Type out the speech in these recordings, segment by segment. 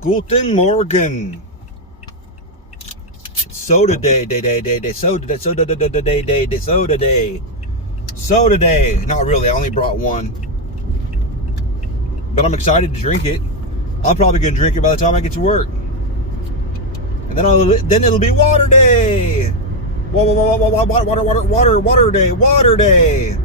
Guten Morgen. Soda day. Soda day. Not really, I only brought one. But I'm excited to drink it. I'm probably going to drink it by the time I get to work. And then it'll be water day. Water day. Water day.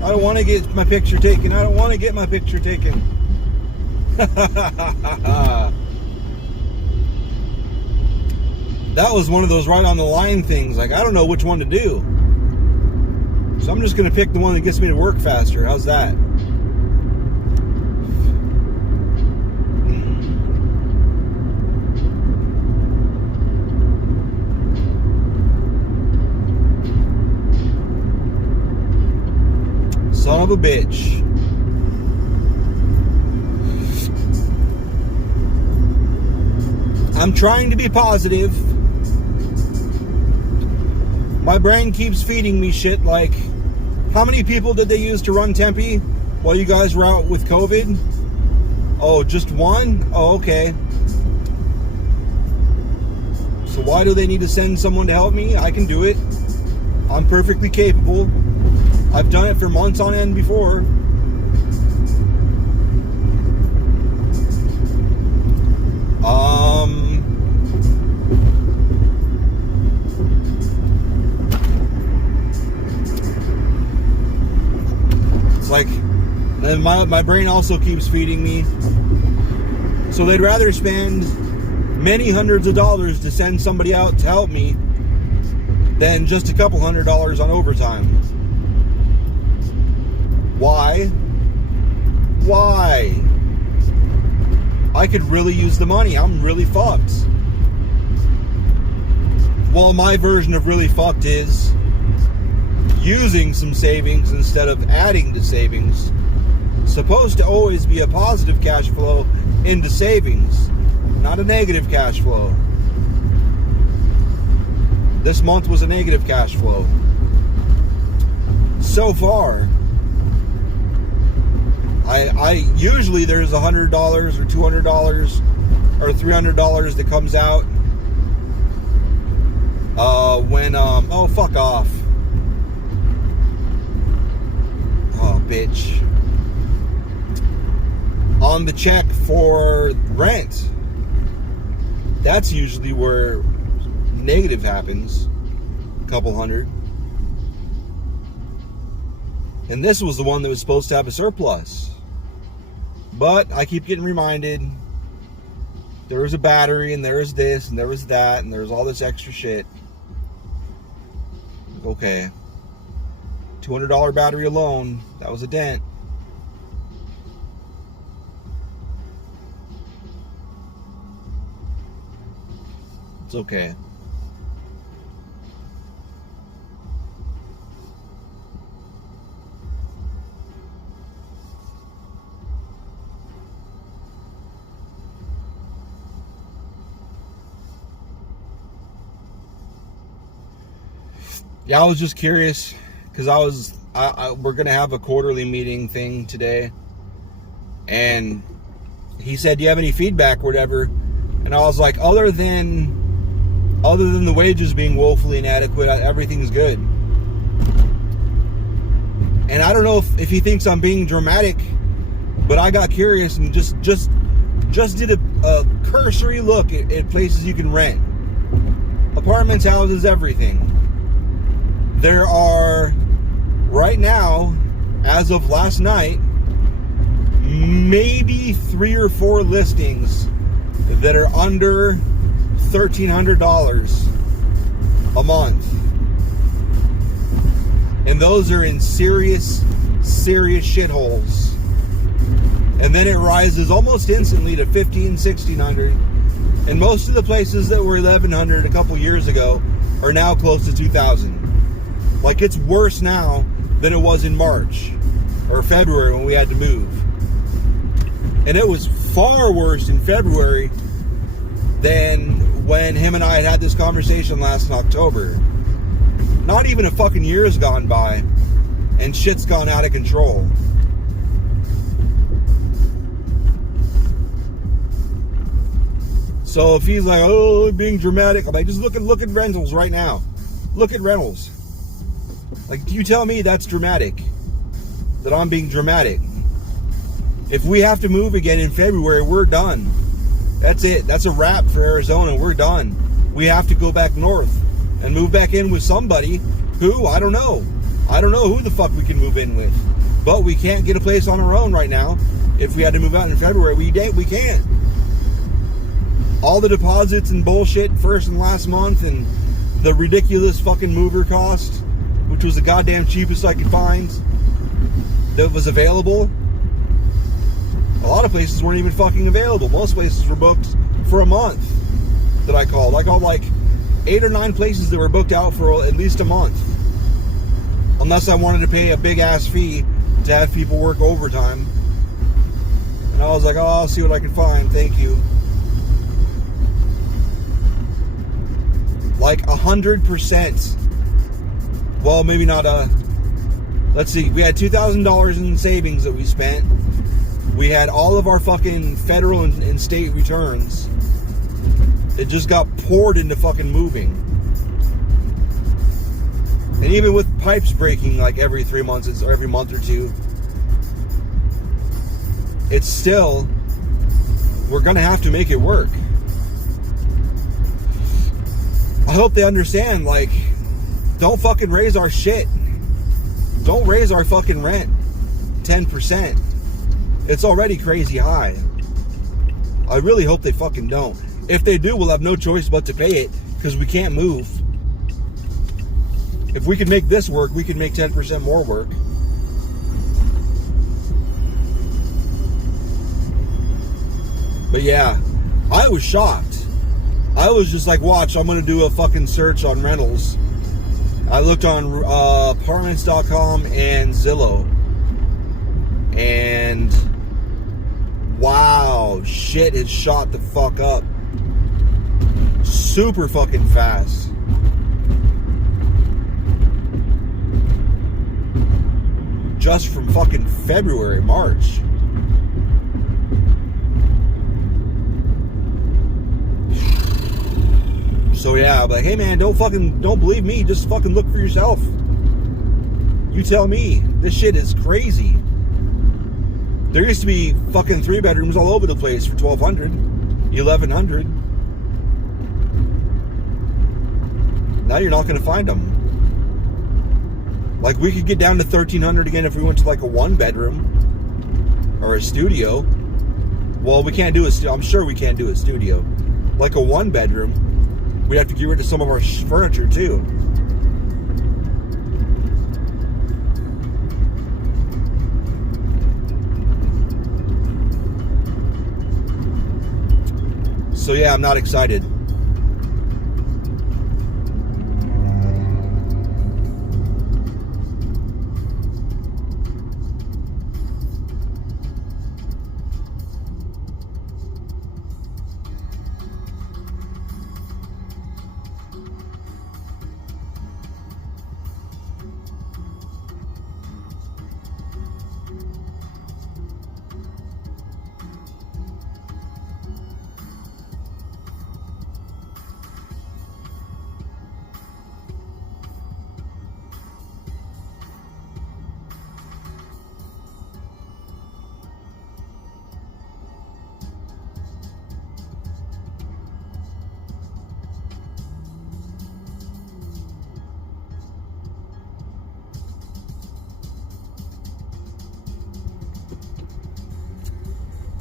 I don't want to get my picture taken. That was one of those right on the line things. Like, I don't know which one to do. So I'm just going to pick the one that gets me to work faster. How's that? Son of a bitch. I'm trying to be positive. My brain keeps feeding me shit like, how many people did they use to run Tempe while you guys were out with COVID? Oh, just one? Oh, okay. So why do they need to send someone to help me? I can do it. I'm perfectly capable. I've done it for months on end before. It's like, then my brain also keeps feeding me. So they'd rather spend many hundreds of dollars to send somebody out to help me than just a couple $100s on overtime. Why? I could really use the money. I'm really fucked. Well, my version of really fucked is using some savings instead of adding to savings. Supposed to always be a positive cash flow into savings, not a negative cash flow. This month was a negative cash flow. So far. I usually there's $100 or $200 or $300 that comes out when oh, fuck off. Oh, bitch. On the check for rent. That's usually where negative happens. A couple hundred. And this was the one that was supposed to have a surplus. But I keep getting reminded there was a battery and there was this and there was that and there was all this extra shit. Okay. $200 battery alone, that was a dent. It's okay. Yeah, I was just curious because we're gonna have a quarterly meeting thing today, and he said, "Do you have any feedback, or whatever?" And I was like, "Other than the wages being woefully inadequate, everything's good." And I don't know if he thinks I'm being dramatic, but I got curious and just did a cursory look at places you can rent, apartments, houses, everything. There are, right now, as of last night, maybe 3 or 4 listings that are under $1,300 a month. And those are in serious shitholes. And then it rises almost instantly to $1,500, $1,600. And most of the places that were 1,100 a couple years ago are now close to 2,000. Like, it's worse now than it was in March or February when we had to move. And it was far worse in February than when him and I had this conversation last October. Not even a fucking year's gone by, and shit's gone out of control. So if he's like, oh, being dramatic, I'm like, just look at rentals right now. Look at rentals. Like, you tell me that's dramatic, that I'm being dramatic. If we have to move again in February, we're done. That's it. That's a wrap for Arizona. We're done. We have to go back north and move back in with somebody who, I don't know. I don't know who the fuck we can move in with. But we can't get a place on our own right now. If we had to move out in February, we can't. All the deposits and bullshit first and last month, and the ridiculous fucking mover cost, which was the goddamn cheapest I could find that was available. A lot of places weren't even fucking available. Most places were booked for a month that I called. I called like 8 or 9 places that were booked out for at least a month. Unless I wanted to pay a big ass fee to have people work overtime. And I was like, oh, I'll see what I can find. Thank you. Like 100%. Well, maybe not let's see. We had $2,000 in savings that we spent. We had all of our fucking federal and state returns. It just got poured into fucking moving. And even with pipes breaking like every 3 months or every month or two, it's still, we're gonna have to make it work. I hope they understand, like, don't fucking raise our shit. Don't raise our fucking rent 10%. It's already crazy high. I really hope they fucking don't. If they do, we'll have no choice but to pay it, because we can't move. If we can make this work, we can make 10% more work. But yeah, I was shocked. I was just like, watch, I'm going to do a fucking search on rentals. I looked on apartments.com and Zillow. And wow, shit has shot the fuck up. Super fucking fast. Just from fucking February, March. So yeah, but hey man, don't believe me, just fucking look for yourself. You tell me. This shit is crazy. There used to be fucking 3 bedrooms all over the place for $1,200, $1,100. Now you're not going to find them. Like, we could get down to $1,300 again if we went to like a 1 bedroom or a studio. Well, we can't do a studio. I'm sure we can't do a studio. Like a 1 bedroom, we'd have to get rid of some of our furniture too. So yeah, I'm not excited.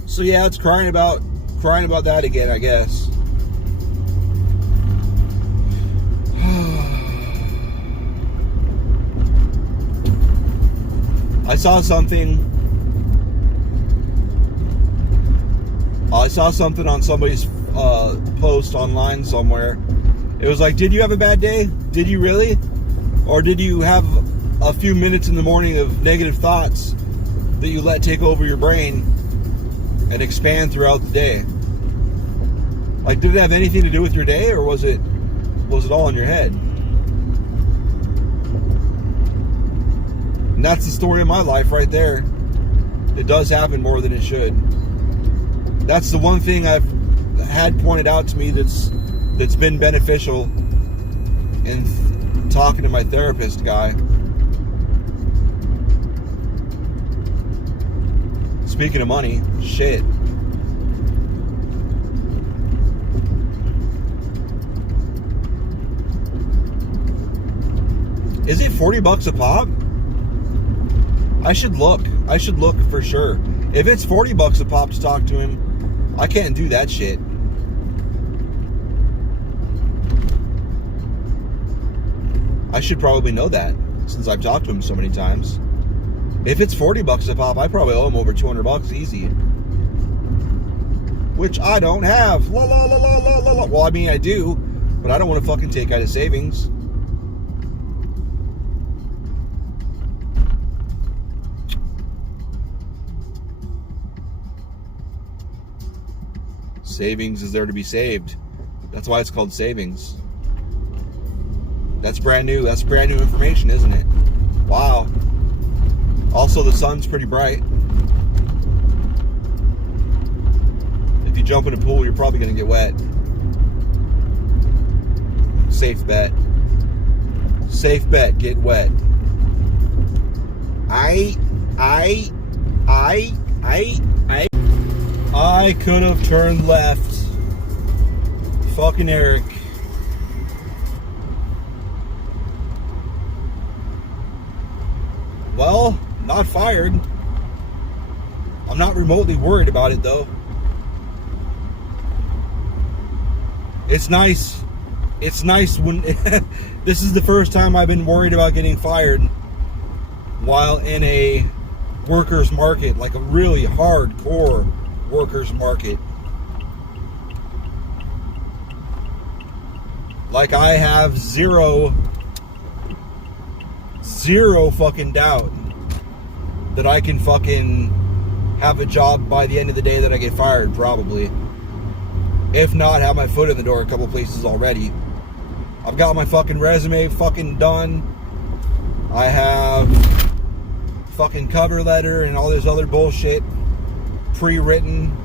So yeah, it's crying about that again, I guess. I saw something on somebody's post online somewhere. It was like, did you have a bad day? Did you really? Or did you have a few minutes in the morning of negative thoughts that you let take over your brain and expand throughout the day? Like, did it have anything to do with your day, or was it all in your head? And that's the story of my life right there. It does happen more than it should. That's the one thing I've had pointed out to me that's been beneficial in talking to my therapist guy. Speaking of money, shit. Is it $40 a pop? I should look. I should look for sure. If it's $40 a pop to talk to him, I can't do that shit. I should probably know that since I've talked to him so many times. If it's $40 a pop, I probably owe him over $200 easy. Which I don't have. La la la la la la la. Well, I mean, I do, but I don't want to fucking take out of savings. Savings is there to be saved. That's why it's called savings. That's brand new. That's brand new information, isn't it? Wow. Also, the sun's pretty bright. If you jump in a pool, you're probably going to get wet. Safe bet. Safe bet. Get wet. I could have turned left. Fucking Eric. Well, not fired. I'm not remotely worried about it, though. It's nice. It's nice when... This is the first time I've been worried about getting fired while in a workers' market, like a really hardcore workers' market. Like, I have zero fucking doubt that I can fucking have a job by the end of the day that I get fired, probably. If not, have my foot in the door a couple places already. I've got my fucking resume fucking done. I have fucking cover letter and all this other bullshit pre-written.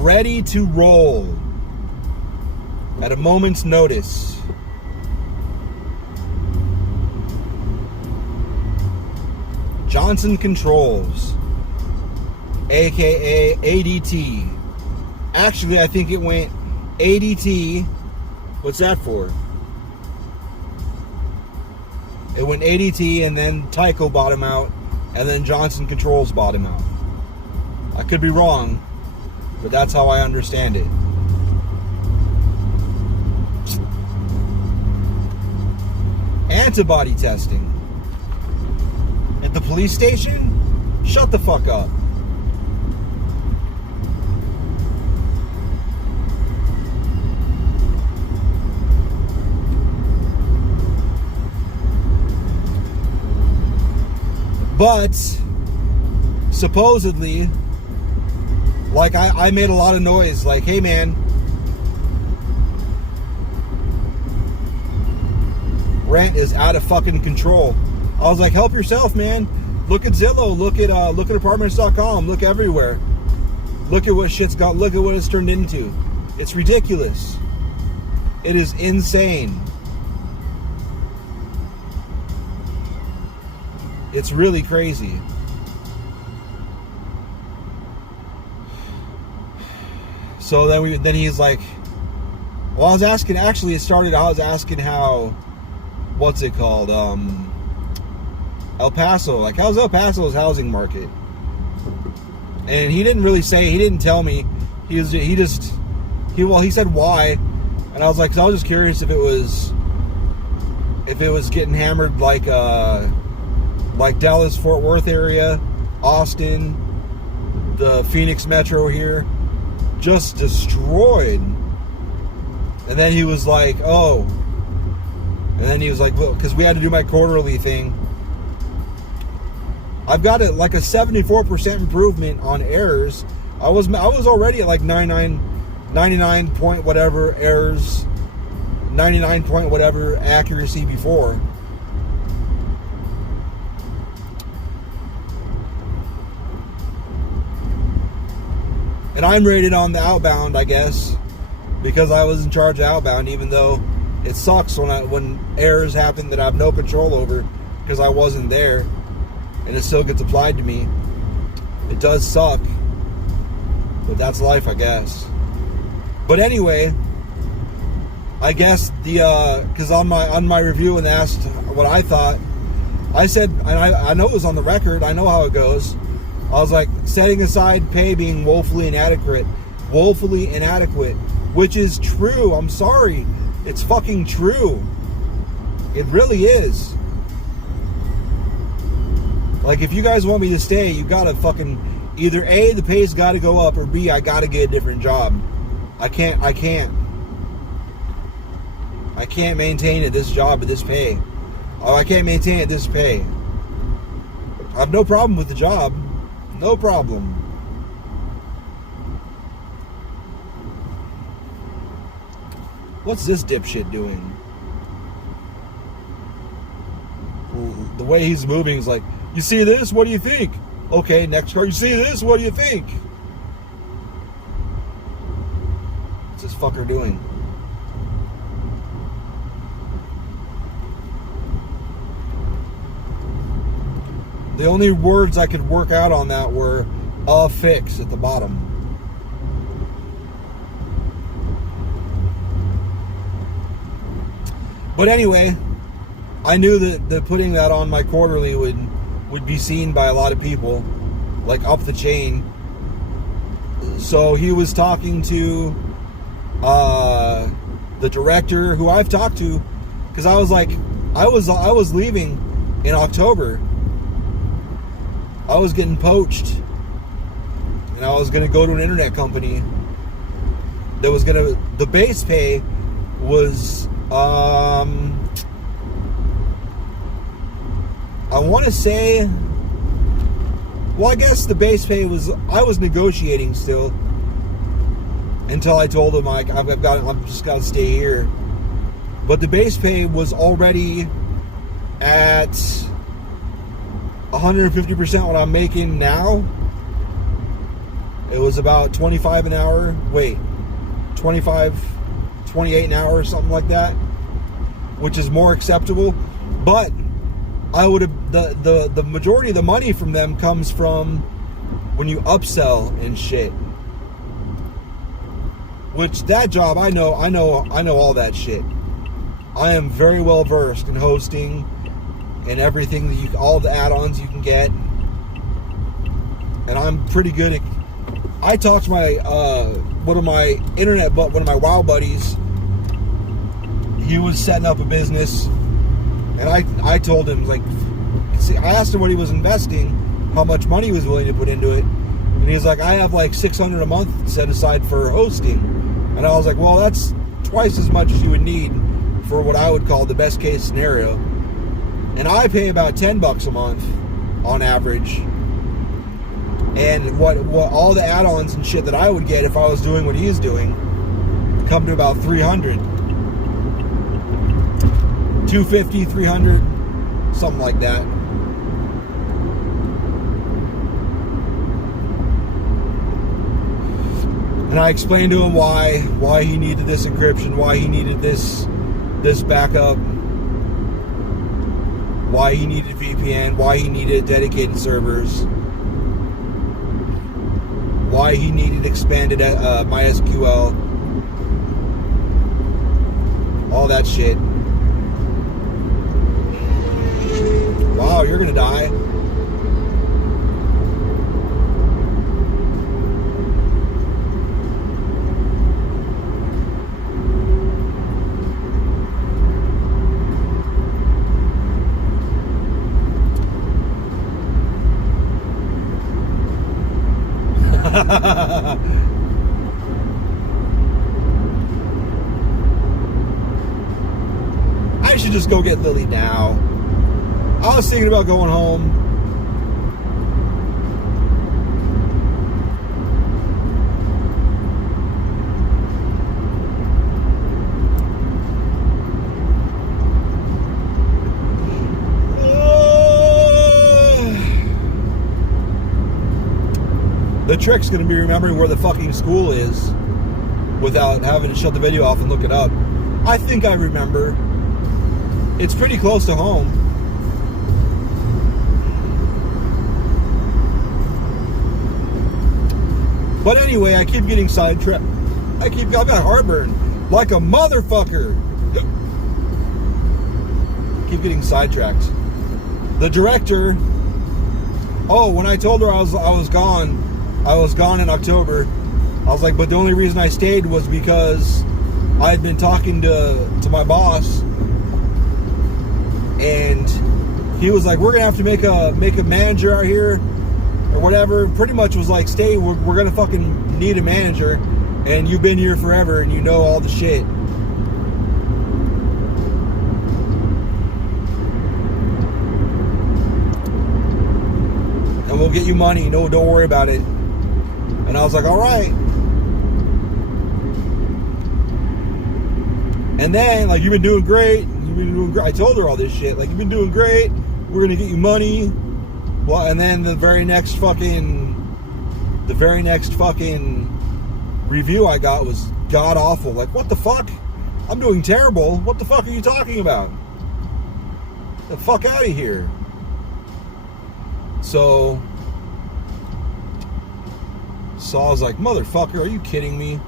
Ready to roll at a moment's notice. Johnson Controls, aka ADT. Actually, I think it went ADT. What's that for? It went ADT, and then Tyco bought him out, and then Johnson Controls bought him out. I could be wrong, but that's how I understand it. Antibody testing at the police station? Shut the fuck up. But supposedly, like, I made a lot of noise, like, hey man, rent is out of fucking control. I was like, help yourself, man. Look at Zillow, look at apartments.com, look everywhere. Look at what shit's got, look at what it's turned into. It's ridiculous. It is insane. It's really crazy. So then he's like, well, I was asking, actually it started, I was asking how, what's it called? El Paso, like, how's El Paso's housing market? And he didn't really say, he didn't tell me. He said why. And I was like, 'cause I was just curious if it if it was getting hammered like Dallas, Fort Worth area, Austin, the Phoenix metro here, just destroyed. And then he was like, oh. And then he was like, well, because we had to do my quarterly thing. I've got it like a 74% improvement on errors. I was already at like 99 point whatever errors, 99 point whatever accuracy before. And I'm rated on the outbound, I guess, because I was in charge of outbound, even though it sucks when errors happen that I have no control over because I wasn't there, and it still gets applied to me. It does suck, but that's life, I guess. But anyway, I guess because on my review, when they asked what I thought, I said, and I know it was on the record, I know how it goes. I was like, setting aside pay being woefully inadequate, which is true. I'm sorry. It's fucking true. It really is. Like, if you guys want me to stay, you gotta fucking either A, the pay's gotta go up, or B, I gotta get a different job. I can't maintain at this job at this pay. Oh, I can't maintain at this pay. I have no problem with the job. No problem. What's this dipshit doing? The way he's moving is like, you see this? What do you think? Okay, next car. You see this? What do you think? What's this fucker doing? The only words I could work out on that were "a fix" at the bottom. But anyway, I knew that putting that on my quarterly would be seen by a lot of people, like up the chain. So he was talking to the director, who I've talked to, because I was like, I was leaving in October. I was getting poached, and I was going to go to an internet company that was going to, the base pay was, I want to say, well, I guess the base pay was, I was negotiating still until I told him, like, I'm just got to stay here. But the base pay was already at 150% what I'm making now. It was about 25 an hour. Wait, 28 an hour or something like that, which is more acceptable. But I would have, the majority of the money from them comes from when you upsell and shit. Which, that job, I know all that shit. I am very well versed in hosting and everything that all the add-ons you can get, and I'm pretty good at. I talked to my one of my WoW buddies. He was setting up a business, and I told him, like, see, I asked him what he was investing, how much money he was willing to put into it, and he was like, I have like $600 a month set aside for hosting, and I was like, well, that's twice as much as you would need for what I would call the best case scenario. And I pay about $10 a month on average. And what all the add-ons and shit that I would get if I was doing what he's doing come to about $300. $250, $300, something like that. And I explained to him why he needed this encryption, why he needed this backup, why he needed VPN, why he needed dedicated servers, why he needed expanded MySQL, all that shit. Wow, you're gonna die. I should just go get Lily now. I was thinking about going home. The trick's going to be remembering where the fucking school is without having to shut the video off and look it up. I think I remember. It's pretty close to home. But anyway, I keep getting sidetracked. I've got heartburn like a motherfucker. Keep getting sidetracked. The director. Oh, when I told her I was gone in October. I was like, but the only reason I stayed was because I had been talking to my boss, and he was like, we're gonna have to make a manager out here or whatever. Pretty much was like, stay, we're gonna fucking need a manager, and you've been here forever and you know all the shit. And we'll get you money, no, don't worry about it. And I was like, all right. And then, like, you've been doing great. I told her all this shit. Like, you've been doing great. We're going to get you money. Well, and then the very next fucking review I got was god awful. Like, what the fuck? I'm doing terrible. What the fuck are you talking about? Get the fuck out of here. So I was like, motherfucker, are you kidding me?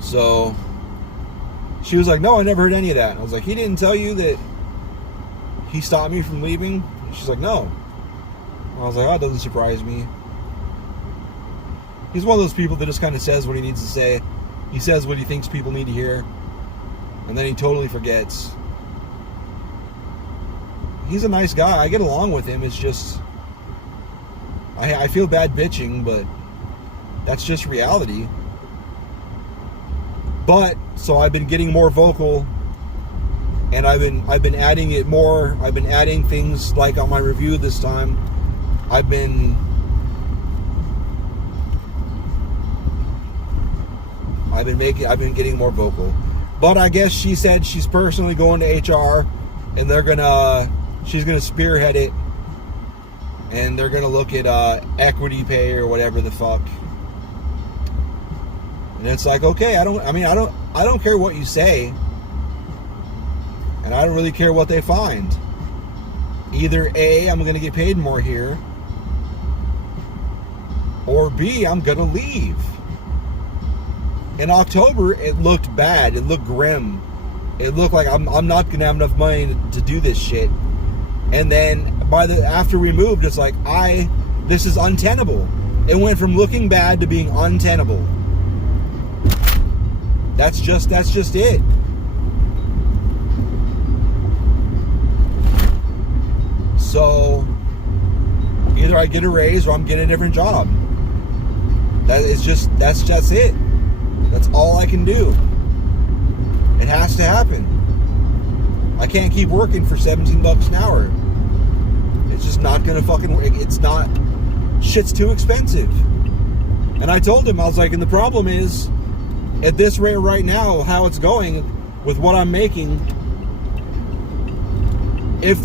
So she was like, no, I never heard any of that. I was like, he didn't tell you that he stopped me from leaving? She's like, no. I was like, oh, it doesn't surprise me. He's one of those people that just kind of says what he needs to say. He says what he thinks people need to hear, and then he totally forgets. He's a nice guy. I get along with him. It's just, I feel bad bitching, but that's just reality. But so I've been getting more vocal, and I've been adding it more. I've been adding things like on my review this time. I've been getting more vocal. But I guess she said she's personally going to HR, and she's gonna spearhead it, and they're gonna look at equity pay or whatever the fuck. And it's like, okay, I don't care what you say, and I don't really care what they find. Either A, I'm gonna get paid more here, or B, I'm gonna leave. In October, it looked bad. It looked grim. It looked like I'm not gonna have enough money to do this shit. And then after we moved, it's like this is untenable. It went from looking bad to being untenable. That's just it. So either I get a raise or I'm getting a different job. That's just it. That's all I can do. It has to happen. I can't keep working for $17 an hour. It's just not gonna fucking work. It's not. Shit's too expensive. And I told him, I was like, and the problem is, at this rate right now, how it's going with what I'm making, if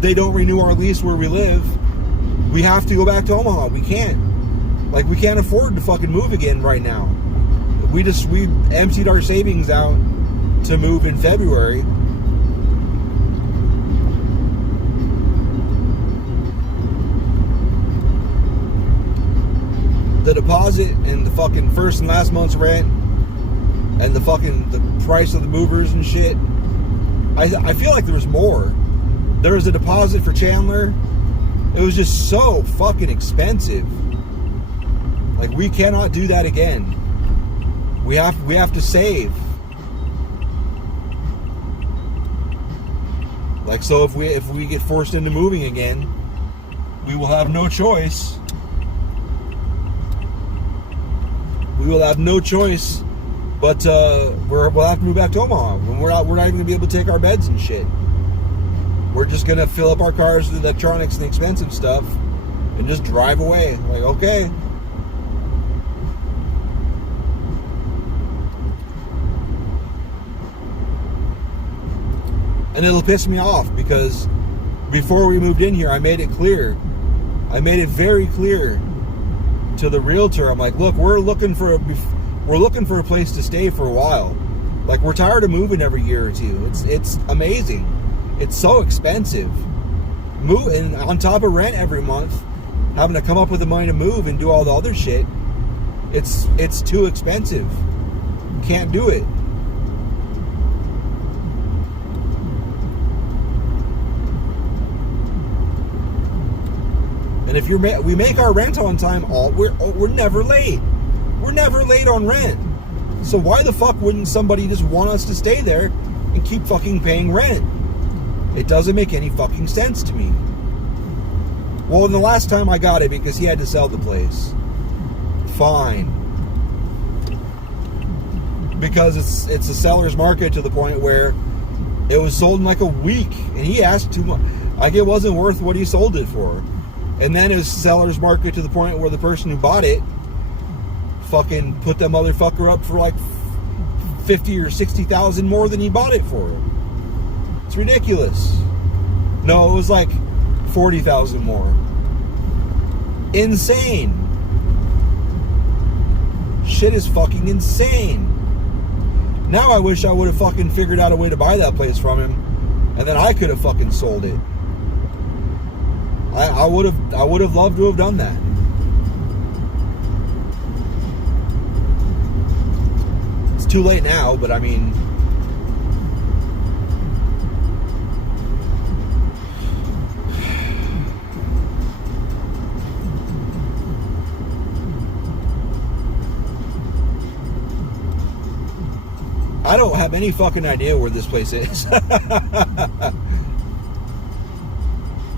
they don't renew our lease where we live, we have to go back to Omaha. We can't afford to fucking move again right now. We emptied our savings out to move in February. The deposit and the fucking first and last month's rent and the price of the movers and shit. I feel like there was more. There was a deposit for Chandler. It was just so fucking expensive. Like, we cannot do that again. We have to save. Like, so if we get forced into moving again, we will have no choice. We will have no choice, but we'll have to move back to Omaha. We're not even gonna be able to take our beds and shit. We're just gonna fill up our cars with electronics and expensive stuff, and just drive away. Like, okay. And it'll piss me off because before we moved in here, I made it very clear to the realtor. I'm like, look, we're looking for a place to stay for a while. Like, we're tired of moving every year or two. It's amazing. It's so expensive. And on top of rent every month, having to come up with the money to move and do all the other shit. It's too expensive. Can't do it. And if we make our rent on time, we're never late. We're never late on rent. So why the fuck wouldn't somebody just want us to stay there and keep fucking paying rent? It doesn't make any fucking sense to me. Well, the last time I got it because he had to sell the place. Fine. Because it's a seller's market to the point where it was sold in like a week, and he asked too much. Like, it wasn't worth what he sold it for. And then it was seller's market to the point where the person who bought it fucking put that motherfucker up for like 50 or 60,000 more than he bought it for. It's ridiculous. No, it was like 40,000 more. Insane. Shit is fucking insane. Now I wish I would have fucking figured out a way to buy that place from him, and then I could have fucking sold it. I would have loved to have done that. It's too late now, but I mean, I don't have any fucking idea where this place is.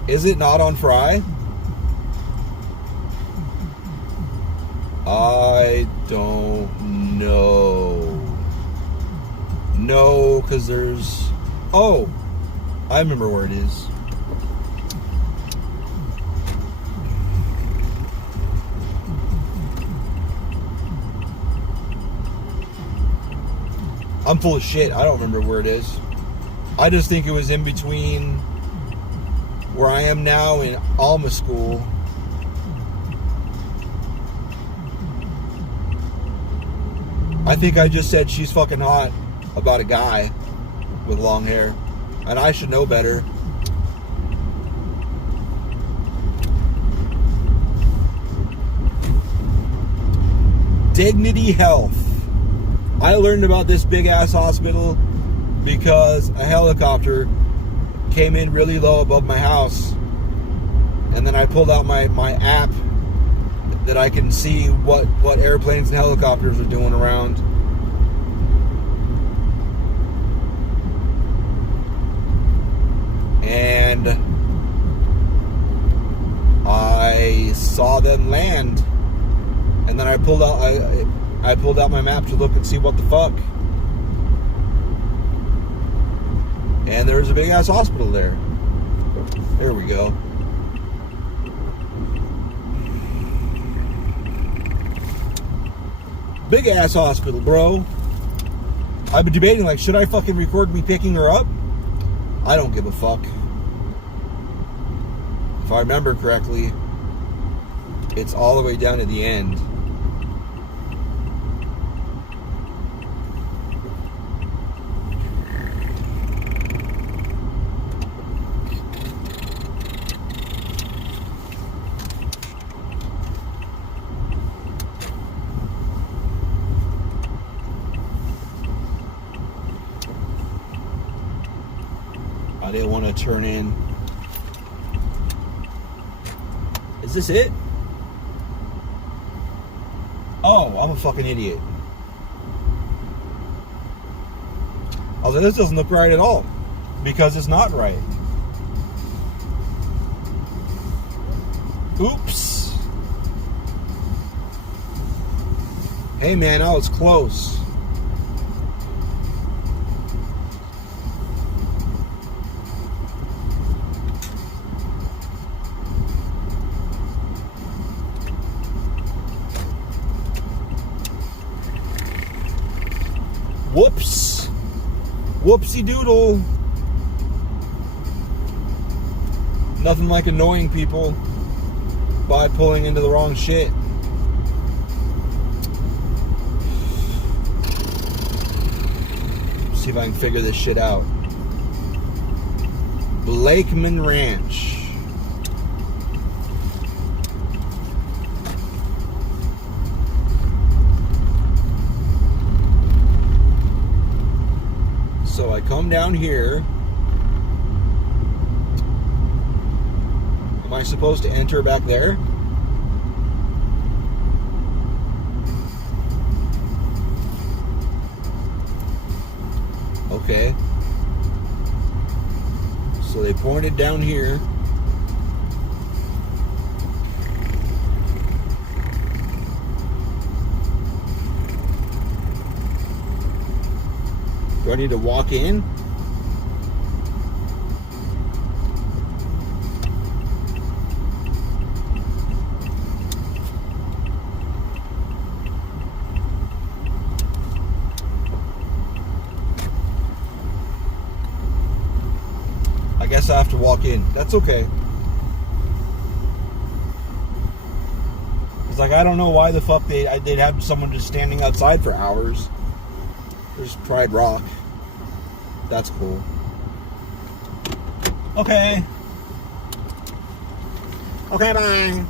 Is it not on Fry? I don't know. No, because there's... Oh, I remember where it is. I'm full of shit. I don't remember where it is. I just think it was in between where I am now in Alma School. I think I just said she's fucking hot about a guy with long hair, and I should know better. Dignity Health. I learned about this big ass hospital because a helicopter came in really low above my house, and then I pulled out my app that I can see what airplanes and helicopters are doing around. And I saw them land, and then I pulled out my map to look and see what the fuck. And there was a big ass hospital there. There we go. Big ass hospital, bro. I've been debating, like, should I fucking record me picking her up? I don't give a fuck. If I remember correctly, it's all the way down to the end. I didn't want to turn in. Is this it? Oh, I'm a fucking idiot. I was like, this doesn't look right at all. Because it's not right. Oops. Hey man, I was close. Whoops. Whoopsie doodle. Nothing like annoying people by pulling into the wrong shit. See if I can figure this shit out. Blakeman Ranch. So I come down here. Am I supposed to enter back there? Okay. So they pointed down here. Do I need to walk in? I guess I have to walk in. That's okay. It's like, I don't know why the fuck they'd have someone just standing outside for hours. There's Pride Rock. That's cool. Okay. Okay, bye.